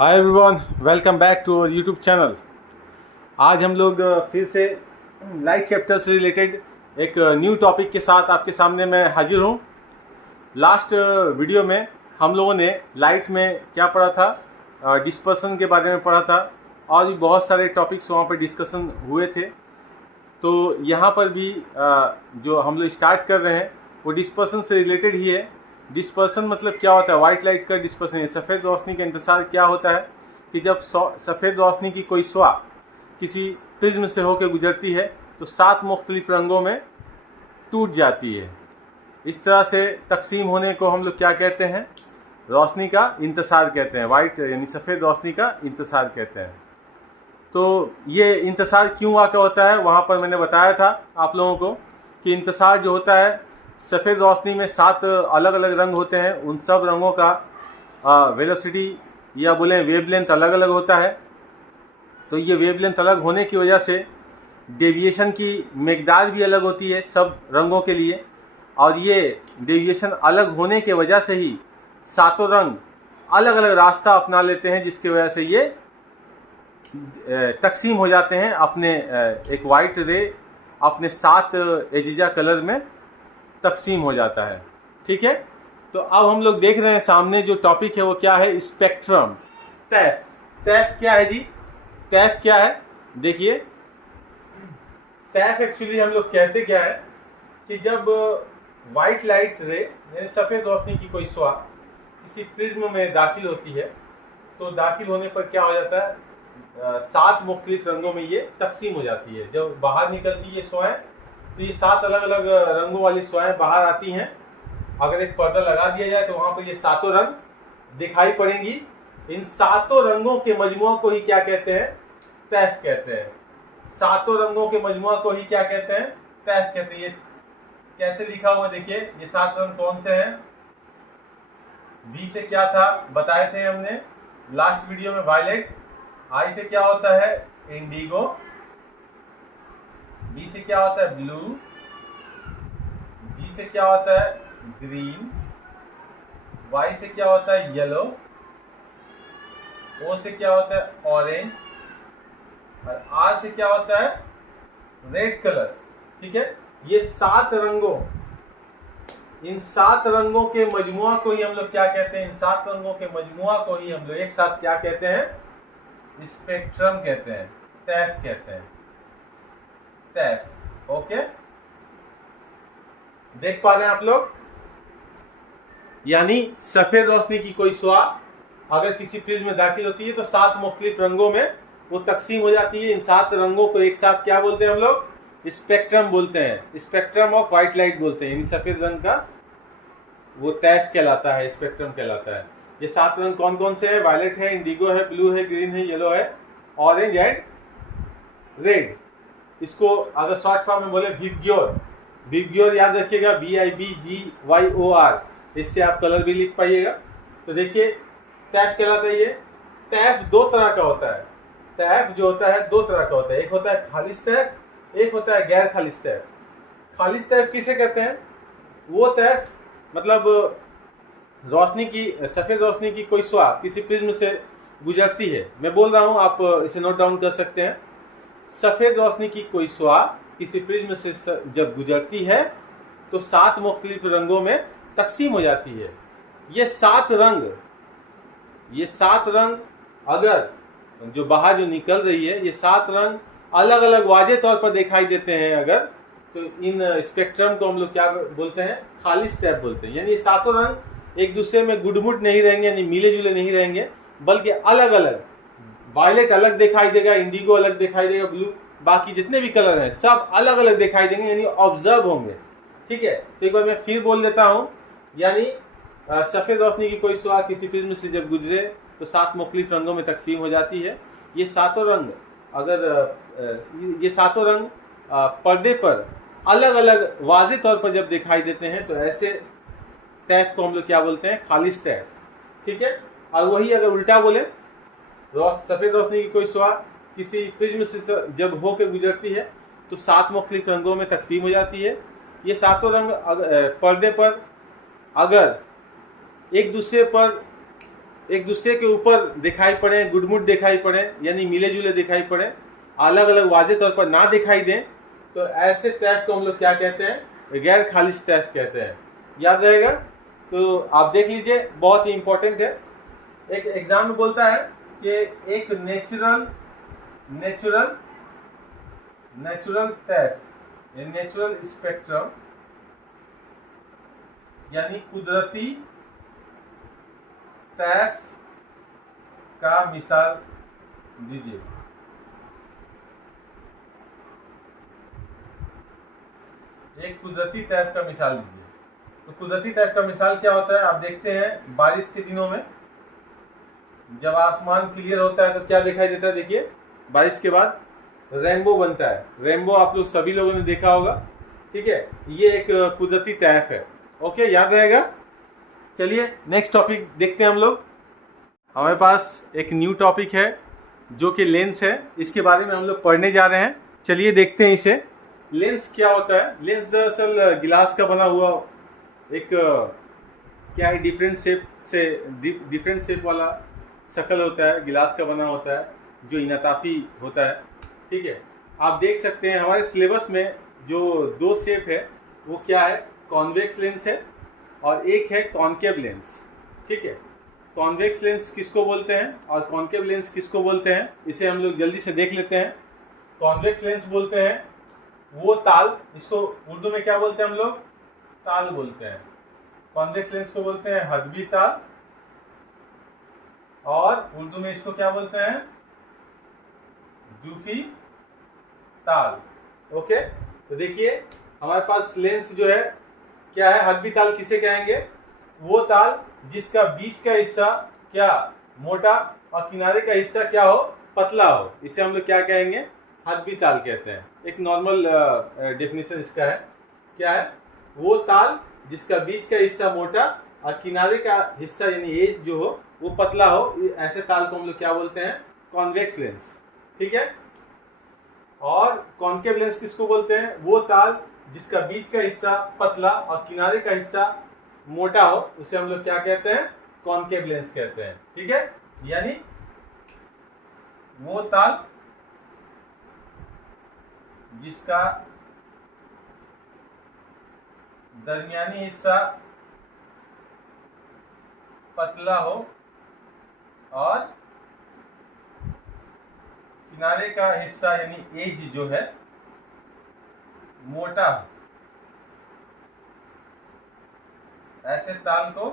Hi everyone, welcome back to our YouTube channel. आज हम लोग फिर से लाइट चैप्टर से रिलेटेड एक न्यू टॉपिक के साथ आपके सामने मैं हाजिर हूँ। लास्ट वीडियो में हम लोगों ने लाइट में क्या पढ़ा था, डिस्पर्सन के बारे में पढ़ा था और भी बहुत सारे टॉपिक्स वहाँ पर डिस्कशन हुए थे। तो यहाँ पर भी जो हम लोग स्टार्ट कर रहे हैं वो डिस्पर्सन से रिलेटेड ही है। डिस्पर्सन मतलब क्या होता है? वाइट लाइट का डिस्पर्सन है, सफ़ेद रोशनी का इंतजार क्या होता है कि जब सफ़ेद रोशनी की कोई शुआ किसी प्रिज्म से होकर गुजरती है तो 7 मुख्तलिफ रंगों में टूट जाती है। इस तरह से तकसीम होने को हम लोग क्या कहते हैं? रोशनी का इंतजार कहते हैं। वाइट यानी सफ़ेद रोशनी का इंतजार कहते हैं। तो ये इंतजार क्यों वाक़ होता है, वहाँ पर मैंने बताया था आप लोगों को कि इंतजार जो होता है, सफ़ेद रोशनी में 7 अलग अलग रंग होते हैं। उन सब रंगों का वेलोसिटी या बोलें वेवलेंथ अलग अलग होता है। तो ये वेवलेंथ अलग होने की वजह से डेविएशन की मकदार भी अलग होती है सब रंगों के लिए, और ये डेविएशन अलग होने के वजह से ही सातों रंग अलग अलग रास्ता अपना लेते हैं, जिसकी वजह से ये तकसीम हो जाते हैं अपने एक वाइट रे अपने 7 एजिजा कलर में तकसीम हो जाता है। ठीक है, तो अब हम लोग देख रहे हैं सामने जो टॉपिक है वो क्या है? स्पेक्ट्रम। टैफ। टैफ क्या है जी? टैफ क्या है? देखिए, टैफ एक्चुअली हम लोग कहते क्या है कि जब वाइट लाइट रे यानी सफ़ेद रोशनी की कोई शुआ किसी प्रिज्म में दाखिल होती है तो दाखिल होने पर क्या हो जाता है? 7 मुख्तलिफ रंगों में ये तकसीम हो जाती है। जब बाहर निकलती है ये शुआएं तो ये 7 अलग अलग रंगों वाली शुआएं बाहर आती हैं। अगर एक पर्दा लगा दिया जाए तो वहाँ पर ये 7 रंग दिखाई पड़ेंगी। इन 7 रंगों के मजमुआ को ही क्या कहते हैं? तैफ कहते हैं। 7 रंगों के मजमुआ को ही क्या कहते हैं? तैफ कहते हैं। ये कैसे लिखा हुआ देखिए, ये 7 रंग कौन से हैं? बी से क्या था बताए थे हमने लास्ट वीडियो में, वायलेट। आई से क्या होता है? इंडिगो। बी से क्या होता है? ब्लू। जी से क्या होता है? ग्रीन। वाई से क्या होता है? येलो। ओ से क्या होता है? ऑरेंज। और आर से क्या होता है? Red colour. ठीक है, ये 7 रंगों, इन 7 रंगों के मजमुआ को ही हम लोग क्या कहते हैं? इन 7 रंगों के मजमुआ को ही हम लोग एक साथ क्या कहते हैं? स्पेक्ट्रम कहते हैं, टैफ कहते हैं। टैफ। ओके, देख पा रहे हैं आप लोग? यानी सफेद रोशनी की कोई शुआ अगर किसी प्रिज्म में दाखिल होती है तो 7 मुख्तलिफ रंगों में वो तकसीम हो जाती है। इन 7 रंगों को एक साथ क्या बोलते हैं हम लोग? स्पेक्ट्रम बोलते हैं। स्पेक्ट्रम ऑफ व्हाइट लाइट बोलते हैं। यानी सफेद रंग का वो टैफ कहलाता है, स्पेक्ट्रम कहलाता है। ये 7 रंग कौन कौन से हैं? वायलेट है, इंडिगो है, ब्लू है, ग्रीन है, येलो है, ऑरेंज एंड रेड। इसको अगर शॉर्ट फॉर्म में बोले विबग्योर। विबग्योर याद रखिएगा, VIBGYOR। इससे आप कलर भी लिख पाइएगा। तो देखिए, टैफ कहलाता है ये। टैफ 2 तरह का होता है। टैफ जो होता है 2 तरह का होता है। एक होता है खालिस टैफ, एक होता है गैर खालिस टैफ। खालिस टैफ किसे कहते हैं? वो टैफ मतलब रोशनी की, सफ़ेद रोशनी की कोई शुआ किसी प्रिज्म से गुजरती है। मैं बोल रहा हूँ, आप इसे नोट डाउन कर सकते हैं। सफ़ेद रोशनी की कोई शुआ किसी प्रिज्म से जब गुजरती है तो 7 मुख्तलिफ रंगों में तकसीम हो जाती है। ये 7 रंग अगर जो बाहर जो निकल रही है, ये 7 रंग अलग अलग वाजे तौर पर दिखाई देते हैं अगर, तो इन स्पेक्ट्रम को हम लोग क्या बोलते हैं? खालिस टैफ बोलते हैं। यानी ये 7 रंग एक दूसरे में गुडमुट नहीं रहेंगे, यानी मिले जुले नहीं रहेंगे, बल्कि अलग अलग। वायलेट अलग दिखाई देगा, इंडिगो अलग दिखाई देगा, ब्लू, बाकी जितने भी कलर हैं सब अलग अलग दिखाई देंगे, यानी ऑब्जर्व होंगे। ठीक है, तो एक बार मैं फिर बोल देता हूँ। यानी सफ़ेद रोशनी की कोई शुआ किसी प्रिज्म से जब गुजरे तो 7 मुख्तलिफ रंगों में तकसीम हो जाती है। ये 7 रंग अगर ये 7 रंग पर्दे पर अलग अलग वाज़े तौर पर जब दिखाई देते हैं तो ऐसे टैफ को हम लोग क्या बोलते हैं? खालिस टैफ। ठीक है, और वही अगर उल्टा बोले, सफ़ेद रोशनी की कोई शुआ किसी प्रिज्म से जब होकर गुजरती है तो 7 मुख्तलिफ रंगों में तकसीम हो जाती है। ये 7 रंग पर्दे पर अगर एक दूसरे पर एक दूसरे के ऊपर दिखाई पड़े, गुडमुड दिखाई पड़े, यानी मिले जुले दिखाई पड़े, अलग अलग वाजे तौर पर ना दिखाई दें, तो ऐसे तैफ को हम लोग क्या कहते हैं? गैर खालिज तैफ कहते हैं। याद रहेगा? तो आप देख लीजिए, बहुत ही इंपॉर्टेंट है। एक एग्जाम में बोलता है कि एक नेचुरल तैफ, नेचुरल स्पेक्ट्रम यानी कुदरती तैफ का मिसाल दीजिए। एक कुदरती तैफ का मिसाल दीजिए। तो कुदरती तैफ का मिसाल क्या होता है? आप देखते हैं बारिश के दिनों में जब आसमान क्लियर होता है तो क्या दिखाई देता है? देखिए, बारिश के बाद रेनबो बनता है। रेनबो आप लोग सभी लोगों ने देखा होगा, ठीक है? ये एक कुदरती तैफ है। ओके, याद रहेगा? चलिए नेक्स्ट टॉपिक देखते हैं हम लोग। हमारे पास एक न्यू टॉपिक है जो कि लेंस है। इसके बारे में हम लोग पढ़ने जा रहे हैं। चलिए देखते हैं इसे। लेंस क्या होता है? लेंस दरअसल गिलास का बना हुआ एक क्या है, डिफरेंट शेप वाला शक्ल होता है, गिलास का बना होता है, जो इनाताफी होता है, ठीक है? आप देख सकते हैं हमारे सिलेबस में जो दो शेप है वो क्या है? कॉन्वेक्स लेंस है और एक है कॉनकेव लेंस, ठीक है? कॉन्वेक्स लेंस किसको बोलते हैं और कॉनकेव लेंस किसको बोलते हैं, इसे हम लोग जल्दी से देख लेते हैं। कॉन्वेक्स लेंस बोलते हैं वो ताल, इसको उर्दू में क्या बोलते हैं हम लोग? ताल बोलते हैं। कॉन्वेक्स लेंस को बोलते हैं हदबी ताल और उर्दू में इसको क्या बोलते हैं? जूफी ताल। ओके, तो देखिए हमारे पास लेंस जो है क्या है? हदबी ताल किसे कहेंगे? वो ताल जिसका बीच का हिस्सा क्या मोटा और किनारे का हिस्सा क्या हो? पतला हो, इसे हम लोग क्या कहेंगे? हदबी ताल कहते हैं। एक नॉर्मल डेफिनेशन इसका है, क्या है? वो ताल जिसका बीच का हिस्सा मोटा और किनारे का हिस्सा यानी एज जो हो वो पतला हो, ऐसे ताल को हम लोग क्या बोलते हैं? कॉन्वेक्स लेंस, ठीक है? और कॉनकेव लेंस किसको बोलते हैं? वो ताल जिसका बीच का हिस्सा पतला और किनारे का हिस्सा मोटा हो, उसे हम लोग क्या कहते हैं? कॉनकेव लेंस कहते हैं, ठीक है? यानी वो ताल जिसका दरमियानी हिस्सा पतला हो और किनारे का हिस्सा यानी एज जो है मोटा हो, ऐसे ताल को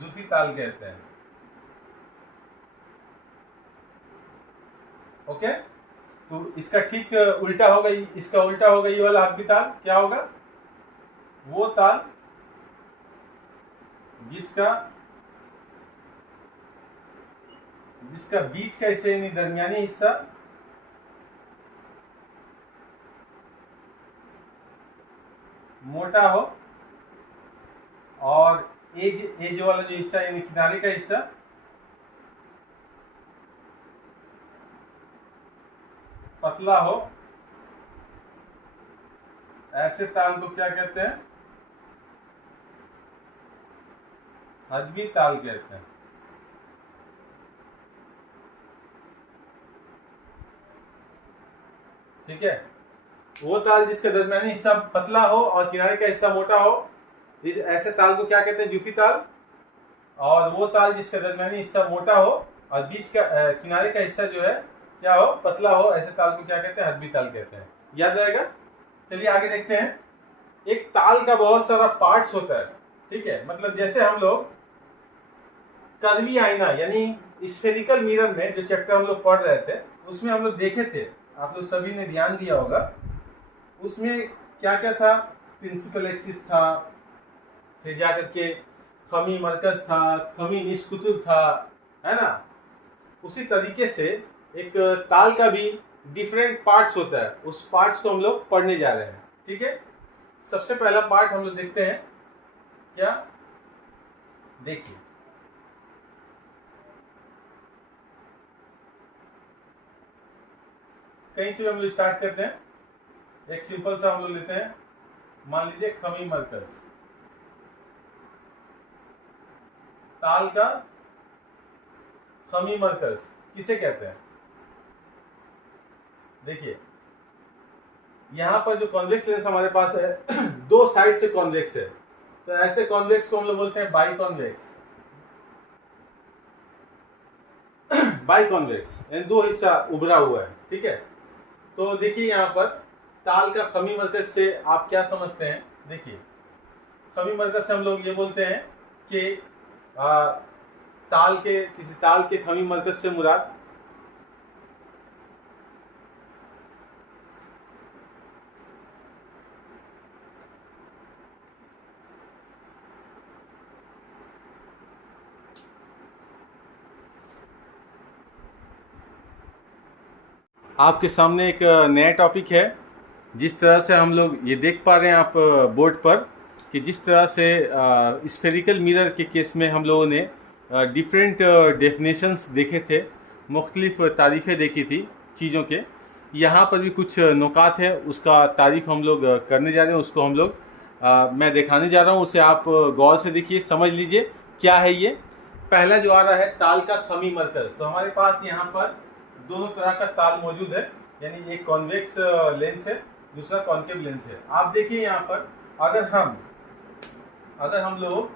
जूफी ताल कहते हैं। ओके, तो इसका ठीक उल्टा होगा, इसका उल्टा होगा ये वाला हदबी ताल। क्या होगा? वो ताल जिसका बीच का हिस्सा यानी दरमियानी हिस्सा मोटा हो और एज वाला जो हिस्सा यानी किनारे का हिस्सा पतला हो, ऐसे ताल को क्या कहते हैं? हदबी ताल कहते हैं, ठीक है? वो ताल जिसका दरमियानी हिस्सा पतला हो और किनारे का हिस्सा मोटा हो, इस ऐसे ताल को क्या कहते हैं? जूफी ताल। और वो ताल जिसका दरमियानी हिस्सा मोटा हो और बीच का किनारे का हिस्सा जो है क्या हो? पतला हो, ऐसे ताल को क्या कहते हैं? हदबी ताल कहते हैं। याद रहेगा? चलिए आगे देखते हैं। एक ताल का बहुत सारा पार्ट्स होता है, ठीक है? मतलब जैसे हम लोग कर्वी आईना यानी स्फेरिकल मिरर में जो चैप्टर हम लोग पढ़ रहे थे उसमें हम लोग देखे थे, आप लोग सभी ने ध्यान दिया होगा, उसमें क्या क्या था? प्रिंसिपल एक्सिस था, फिर जाकर के खमी मरकज था, खमी निस कुतुब था, है ना? उसी तरीके से एक ताल का भी डिफरेंट पार्ट्स होता है, उस पार्ट्स को हम लोग पढ़ने जा रहे हैं, ठीक है? सबसे पहला पार्ट हम लोग देखते हैं, क्या? देखिए, कहीं से हम लोग स्टार्ट करते हैं। एक सिंपल सा हम लोग लेते हैं, मान लीजिए खमी मरकज, ताल का खमी मरकज किसे कहते हैं? देखिए यहाँ पर जो कॉन्वेक्स लेंस हमारे पास है दो साइड से कॉन्वेक्स है, तो ऐसे कॉन्वेक्स को हम लोग बोलते हैं बाई कॉन्वेक्स। बाई कॉन्वेक्स यानी दो हिस्सा उभरा हुआ है, ठीक है। तो देखिए यहाँ पर ताल का खमी मरकज से आप क्या समझते हैं? देखिए खमी मरकज से हम लोग ये बोलते हैं कि किसी ताल के खमी मरकज से मुराद आपके सामने एक नया टॉपिक है। जिस तरह से हम लोग ये देख पा रहे हैं आप बोर्ड पर कि जिस तरह से स्फेरिकल मिरर के केस में हम लोगों ने डिफरेंट डेफिनेशंस देखे थे, मुख्तलिफ तारीफ़ें देखी थी चीज़ों के, यहाँ पर भी कुछ नुकात है, उसका तारीफ़ हम लोग करने जा रहे हैं। उसको हम लोग मैं दिखाने जा रहा हूँ, उसे आप गौर से देखिए, समझ लीजिए क्या है ये। पहला जो आ रहा है ताल का खमी मरकज, तो हमारे पास यहाँ पर दोनों तरह का ताल मौजूद है, यानी एक कॉन्वेक्स लेंस है, दूसरा कॉन्केव लेंस है। आप देखिए यहाँ पर अगर हम लोग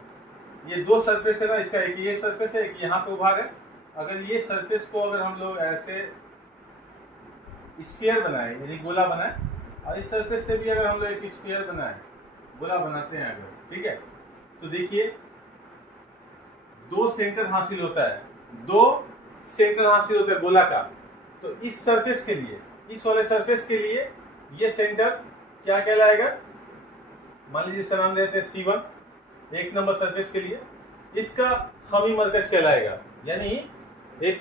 ये दो सरफेस है ना, इसका एक ये सरफेस है, एक यहाँ पे उभार है। अगर ये सरफेस को अगर हम लोग ऐसे स्फीयर बनाए यानी गोला बनाए, और इस सरफेस से भी अगर हम लोग एक स्फीयर बनाए, गोला बनाते हैं अगर, ठीक है, तो देखिए दो सेंटर हासिल होता है गोला का। तो इस सरफेस के लिए, इस वाले सरफेस के लिए ये सेंटर क्या कहलाएगा? मान लीजिए इसका नाम देते हैं C1, एक नंबर सरफेस के लिए इसका खमी मरकज कहलाएगा। यानी एक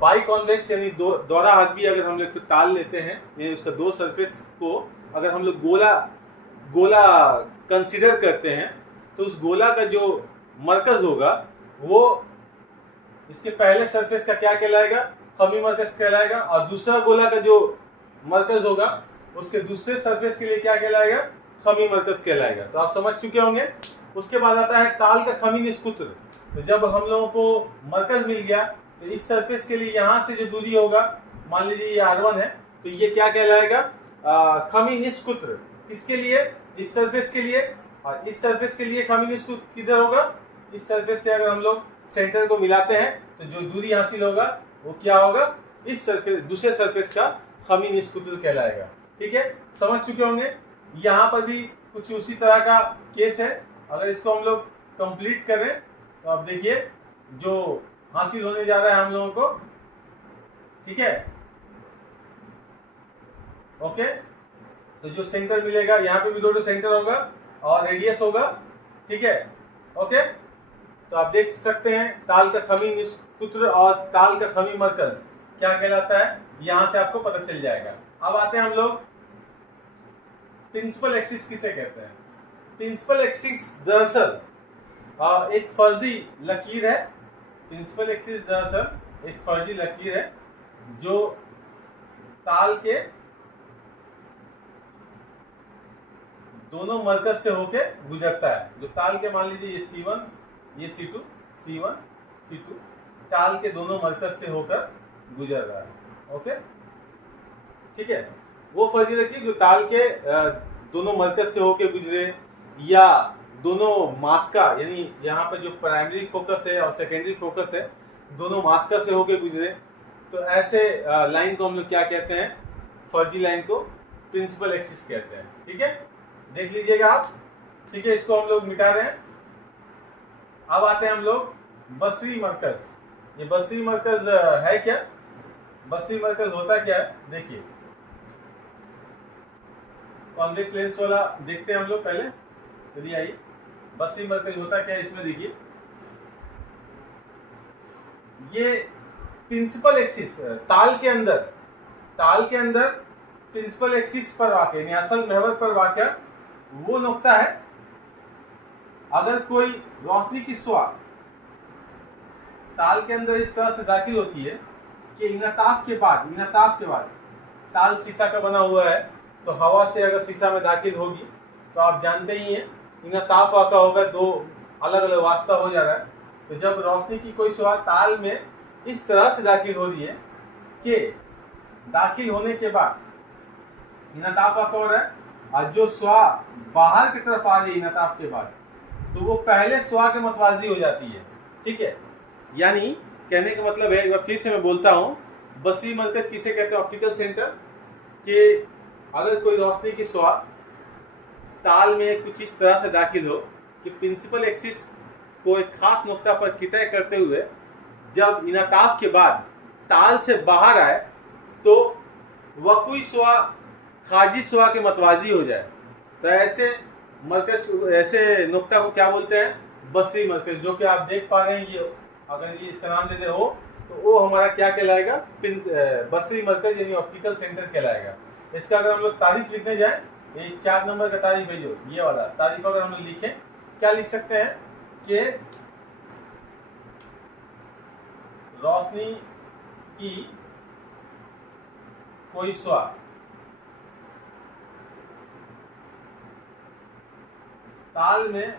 बाई कॉन्वेक्स यानी दोहरा हाथबी अगर हम लोग ताल लेते हैं, यानी उसका दो सरफेस को अगर हम लोग गोला कंसीडर करते हैं, तो उस गोला का जो मरकज होगा वो इसके पहले सरफेस का क्या कहलाएगा? खमी मरकज कहलाएगा। और दूसरा गोला का जो मरकज होगा उसके दूसरे सरफेस के लिए क्या कहलाएगा? खमी मरकज कहलाएगा। तो आप समझ चुके होंगे। उसके बाद आता है ताल का खमी निष्कुत्र। तो जब हम लोगों को मरकज मिल गया, तो इस सरफेस के लिए यहाँ से जो दूरी होगा, मान लीजिए ये R1 है, तो ये क्या कहलाएगा? खमी निष्कुत्र। किसके लिए? इस सरफेस के लिए। और इस सरफेस के लिए खमी निष्कुत्र किधर होगा? इस सरफेस से अगर हम लोग सेंटर को मिलाते हैं तो जो दूरी हासिल होगा वो क्या होगा? इस सरफेस, दूसरे सरफेस का खमी निष्कुत्र कहलाएगा। ठीक है, समझ चुके होंगे। यहाँ पर भी कुछ उसी तरह का केस है। अगर इसको हम लोग कंप्लीट करें तो आप देखिए जो हासिल होने जा रहा है हम लोगों को, ठीक है, ओके। तो जो सेंटर मिलेगा, यहाँ पे भी दो सेंटर होगा और रेडियस होगा, ठीक है, ओके। तो आप देख सकते हैं ताल का खमी निष्कुत्र और ताल का खमी मरकज क्या कहलाता है, यहां से आपको पता चल जाएगा। अब आते हैं हम लोग प्रिंसिपल एक्सिस किसे कहते हैं। प्रिंसिपल एक्सिस दरअसल एक फर्जी लकीर है। प्रिंसिपल एक्सिस दरअसल एक फर्जी लकीर है जो ताल के दोनों मरकज से होके गुजरता है। जो ताल के, मान लीजिए ये C1, ये C2, C1, C2 ताल के दोनों मरकज से होकर गुजर रहा है, ओके, ठीक है। वो फर्जी लकीर जो ताल के दोनों मरकज से होकर गुजरे, या दोनों मास्का यानी यहाँ पर जो प्राइमरी फोकस है और सेकेंडरी फोकस है दोनों मास्का से होकर गुजरे, तो ऐसे लाइन को हम लोग क्या कहते हैं? फर्जी लाइन को प्रिंसिपल एक्सिस कहते हैं। ठीक है, देख लीजिएगा आप, ठीक है। इसको हम लोग मिटा रहे हैं। अब आते हैं हम लोग बसरी मरकज। ये बसरी मरकज है क्या? बसरी मरकज होता क्या है? देखिए कॉन्वेक्स लेंस वाला देखते हैं हम लोग पहले। चलिए आइए, बसरी मरकज होता क्या है इसमें देखिए। ये प्रिंसिपल एक्सिस ताल के अंदर प्रिंसिपल एक्सिस पर वाक़ यानी असल महवर पर वाक़ वो नुक्ता है। अगर कोई रोशनी की शुआ ताल के अंदर इस तरह से दाखिल होती है कि इनताफ के बाद ताल शीशा का बना हुआ है, तो हवा से अगर शीशा में दाखिल होगी तो आप जानते ही हैं इनताफ वाक़ा होगा, दो अलग अलग वास्ता हो जा रहा है। तो जब रोशनी की कोई शुआ ताल में इस तरह से दाखिल हो रही है कि दाखिल होने के बाद इनताफ का हो रहा है, और जो शुआ बाहर की तरफ आ रही है इनताफ के बाद, तो वो पहले शुआ के मतवाजी हो जाती है। ठीक है, यानी कहने का मतलब है, एक बार फिर से मैं बोलता हूँ, बसरी मरकज किसे कहते हैं? Optical centre. कि अगर कोई रोशनी की शुआ ताल में कुछ इस तरह से दाखिल हो कि प्रिंसिपल एक्सिस को एक खास नुक्ता पर कितय करते हुए जब इनताफ के बाद ताल से बाहर आए तो वकुई शुआ खारजी शुआ के मतवाजी हो जाए, तो ऐसे मरकज, ऐसे नुक्ता को क्या बोलते हैं? बसरी मरकज। जो कि आप देख पा रहे हैं, ये अगर ये इसका नाम देते हो तो वो हमारा क्या कहलाएगा? बसरी मरकज यानी ऑप्टिकल सेंटर कहलाएगा। इसका अगर हम लोग तारीफ लिखने जाए, ये 4 नंबर का तारीफ है, जो ये वाला तारीफ अगर हम लोग लिखें, क्या लिख सकते हैं कि रोशनी की कोई शुआ ताल में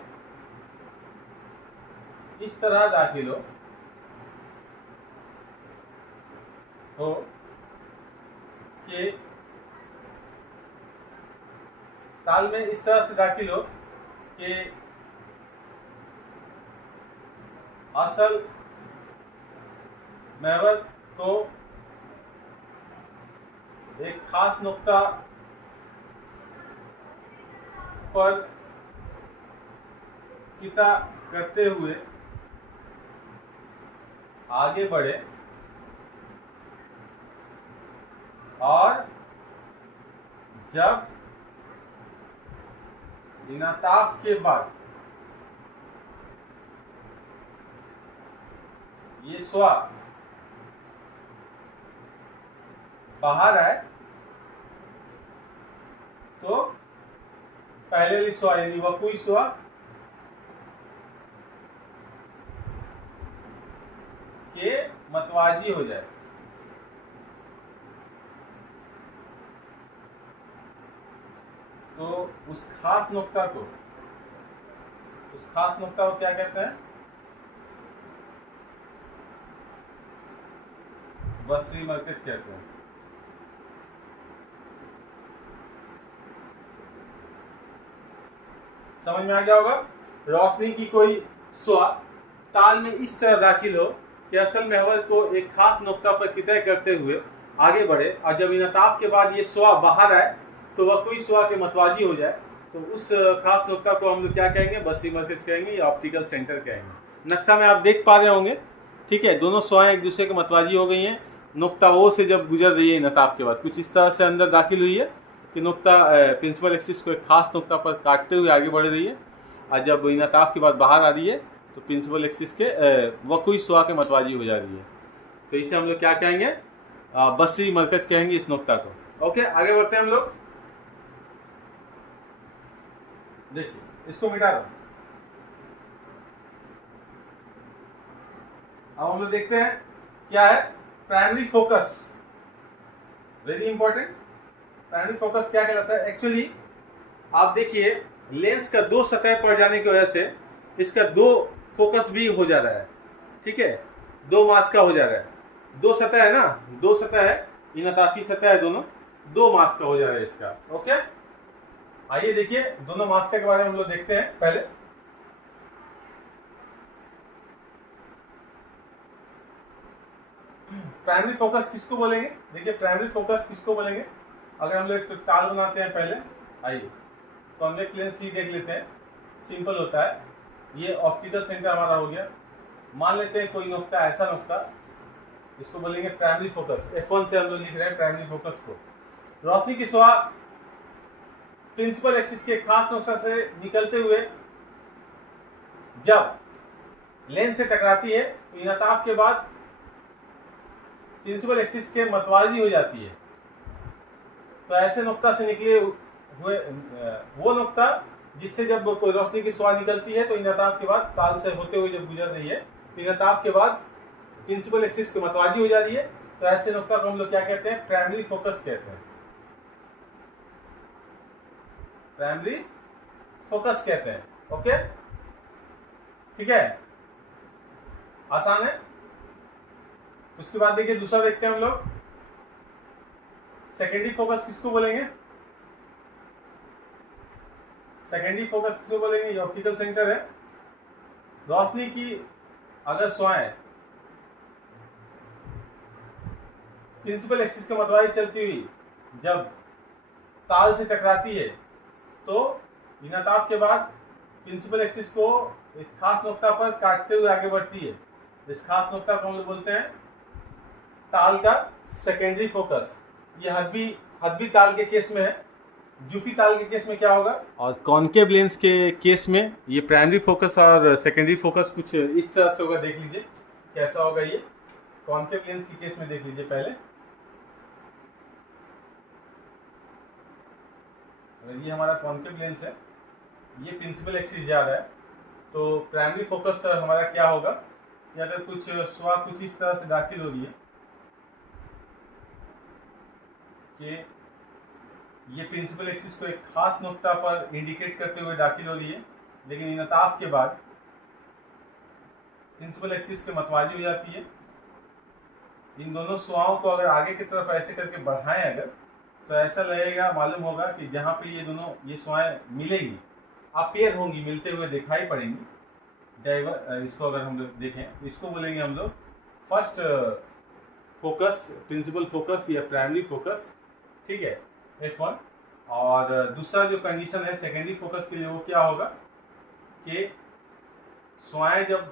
इस तरह दाखिल हो कि ताल में इस तरह से दाखिल हो कि असल महवर को एक खास नुक्ता पर किता करते हुए आगे बढ़े और जब इनताफ के बाद ये शुआ बाहर आए तो पहले वाली शुआ यानी वकुई शुआ के मतवाजी हो जाए। तो उस खास नुक्ता को क्या कहते हैं? बसरी मरकज कहते हैं। समझ में आ गया होगा? रोशनी की कोई शुआ ताल में इस तरह दाखिल हो कि असल महवर को एक खास नुक्ता पर कितय करते हुए आगे बढ़े, और जब इनताफ के बाद ये शुआ बाहर आए तो वह कोई शुआ के मतवाजी हो जाए, तो उस खास नुक्ता को हम लोग क्या कहेंगे? बसरी मरकज कहेंगे या ऑप्टिकल सेंटर कहेंगे। नक्शा में आप देख पा रहे होंगे, ठीक है, दोनों शुआएं एक दूसरे के मतवाजी हो गई हैं। नुक्ता ओ से जब गुजर रही है इनताफ के बाद, कुछ इस तरह से अंदर दाखिल हुई है कि नुक्ता प्रिंसिपल एक्सिस को एक खास नुक्ता पर काटते हुए आगे बढ़ रही है, और जब इनताफ के बाद बाहर आ रही है तो प्रिंसिपल एक्सिस के वकुई शुआ के मतवाजी हो जा रही है। तो इसे हम लोग क्या कहेंगे? बसरी मरकज कहेंगे इस नुक्ता को। ओके, आगे बढ़ते हैं हम लोग। देखिए, इसको मिटा दो। अब हम लोग देखते हैं क्या है primary focus. Very important. Primary focus क्या कहलाता है? एक्चुअली आप देखिए, लेंस का 2 सतह पड़ जाने की वजह से इसका 2 फोकस भी हो जा रहा है। ठीक है, 2 मास्क का हो जा रहा है। 2 सतह है ना, 2 सतह है, इनताफी सतह है, दोनों 2 मास्क का हो जा रहा है इसका। ओके, आइए देखिए दोनों मास्क के बारे में हम लोग देखते हैं। पहले प्राइमरी फोकस किसको बोलेंगे? देखिए, प्राइमरी फोकस किसको बोलेंगे? अगर हम लोग ताल बनाते हैं पहले, आइए कॉन्वेक्स लेंस ही देख लेते हैं, सिंपल होता है। ये ऑप्टिकल सेंटर हमारा हो गया। मान लेते हैं कोई नुक्ता, ऐसा नुक्ता, इसको बोलेंगे प्राइमरी फोकस। F1 से हम लोग लिख रहे हैं प्राइमरी फोकस को। रोशनी की शुआ प्रिंसिपल एक्सिस के खास नुक्ता से निकलते हुए जब लेंस से टकराती है तो इनताफ के बाद प्रिंसिपल एक्सिस के मतवाजी हो जाती है। तो ऐसे नुक्ता से निकले हुए वो नुक्ता जिससे जब कोई रोशनी की शुआ निकलती है तो इनताफ के बाद ताल से होते हुए जब गुजर रही है तो इनताफ के बाद प्रिंसिपल एक्सिस के मतवाजी हो जा रही है, तो ऐसे नुक्ता को हम लोग क्या कहते हैं? प्राइमरी फोकस कहते हैं। प्राइमरी फोकस कहते हैं। ओके, ठीक है। आसान है। उसके बाद देखिए दूसरा देखते हैं हम लोग, सेकेंडरी फोकस किसको बोलेंगे? सेकेंडरी फोकस किसको बोलेंगे? ये ऑप्टिकल सेंटर है। रोशनी की अगर स्वाएं प्रिंसिपल एक्सिस के मतवारी चलती हुई जब ताल से टकराती है तो विनाताप के बाद प्रिंसिपल एक्सिस को एक खास नुक्ता पर काटते हुए आगे बढ़ती है। इस खास नुक्ता को हम लोग बोलते हैं ताल का सेकेंडरी फोकस। ये हदबी ताल के केस में है। जूफी ताल के केस में क्या होगा? और कॉन्केव लेंस के केस में ये प्राइमरी फोकस और सेकेंडरी फोकस कुछ इस तरह से होगा। देख लीजिए कैसा होगा ये कॉन्केव लेंस के केस में। देख लीजिए पहले, अगर ये हमारा कॉन्केव लेंस है, ये प्रिंसिपल एक्सिस जा रहा है, तो प्राइमरी फोकस हमारा क्या होगा? या अगर कुछ स्वां कुछ इस तरह से दाखिल हो रही है कि ये प्रिंसिपल एक्सिस को एक खास नुक्ता पर इंडिकेट करते हुए दाखिल हो रही है, लेकिन इनताफ के बाद प्रिंसिपल एक्सिस के मतवाजी हो जाती है। इन दोनों स्वाओं को अगर आगे की तरफ ऐसे करके बढ़ाएं अगर, तो ऐसा लगेगा, मालूम होगा कि जहाँ पे ये दोनों ये स्वाएं मिलेंगी, अपेयर होंगी, मिलते हुए दिखाई पड़ेंगी। इसको अगर हम लोग देखें तो इसको बोलेंगे हम लोग फर्स्ट फोकस, प्रिंसिपल फोकस या प्राइमरी फोकस। ठीक है, F1। और दूसरा जो कंडीशन है सेकेंडरी फोकस के लिए, वो क्या होगा कि स्वाएं जब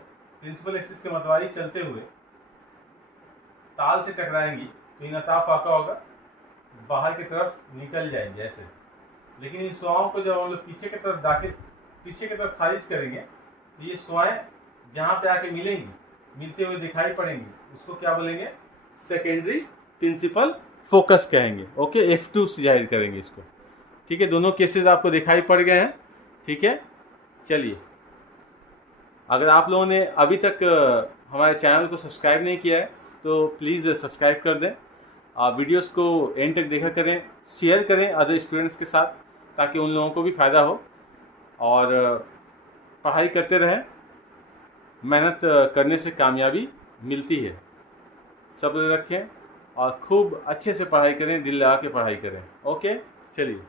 प्रिंसिपल एक्सिस के मतवारी चलते हुए ताल से टकराएंगी तो इनताफ आका होगा, बाहर की तरफ निकल जाएंगे ऐसे। लेकिन इन स्वाओं को जब हम लोग पीछे की तरफ खारिज करेंगे तो ये स्वाएं जहाँ पे आके मिलेंगी, मिलते हुए दिखाई पड़ेंगी, उसको क्या बोलेंगे? सेकेंडरी प्रिंसिपल फोकस कहेंगे। ओके, F2 से जाहिर करेंगे इसको। ठीक है, दोनों केसेस आपको दिखाई पड़ गए हैं। ठीक है, चलिए, अगर आप लोगों ने अभी तक हमारे चैनल को सब्सक्राइब नहीं किया है तो प्लीज़ सब्सक्राइब कर दें। वीडियोस को एंड तक देखा करें, शेयर करें अदर स्टूडेंट्स के साथ, ताकि उन लोगों को भी फ़ायदा हो। और पढ़ाई करते रहें, मेहनत करने से कामयाबी मिलती है। सब्र रखें और खूब अच्छे से पढ़ाई करें, दिल लगा के पढ़ाई करें। ओके, चलिए।